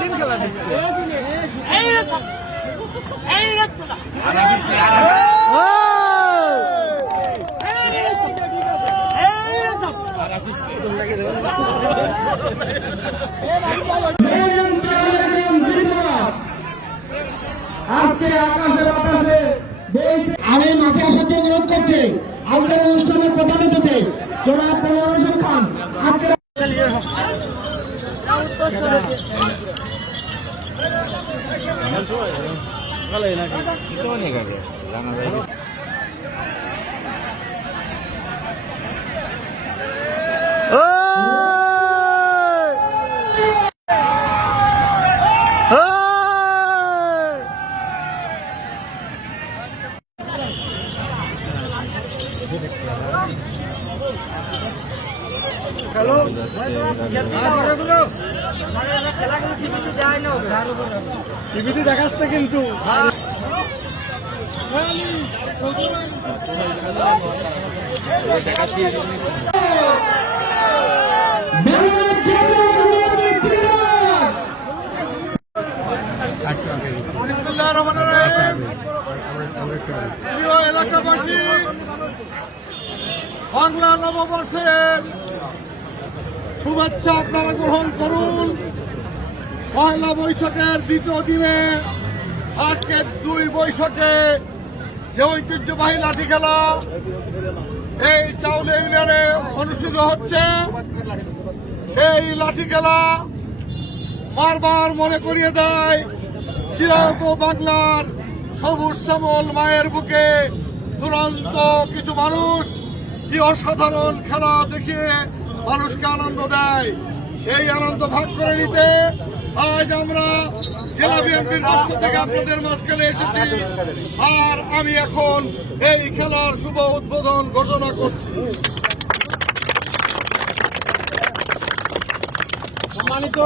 কঠিন খেলা দিচ্ছে। আমি মাঠে আসার জন্য অনুরোধ করছি আজকের অনুষ্ঠানের প্রধান অতিথি জনাব মনোয়ার হোসেন খান আজকের অনেক আগে আসছে জানা যায় টিভিতে দেখাচ্ছে কিন্তু এলাকাবাসী বাংলা নববর্ষের শুভেচ্ছা আপনারা গ্রহণ করুন। পয়লা বৈশাখের দ্বিতীয় দিনে আজকে 2 বৈশাখে যে ঐতিহ্যবাহী লাঠি খেলা এই চাউলে ইউনিয়নে অনুষ্ঠিত হচ্ছে, সেই লাঠি খেলা বারবার মনে করিয়ে দেয় চিরায়ত বাংলার সবুজ শ্যামল মায়ের বুকে দুরন্ত কিছু মানুষ কি অসাধারণ খেলা দেখিয়ে মানুষকে আনন্দ দেয়। সেই আনন্দ ভাগ করে নিতে আজ আমরা জেলা বিএনপির পক্ষ থেকে আপনাদের মাঝখানে এসেছি, আর আমি এখন এই খেলার শুভ উদ্বোধন ঘোষণা করছি। সম্মানিত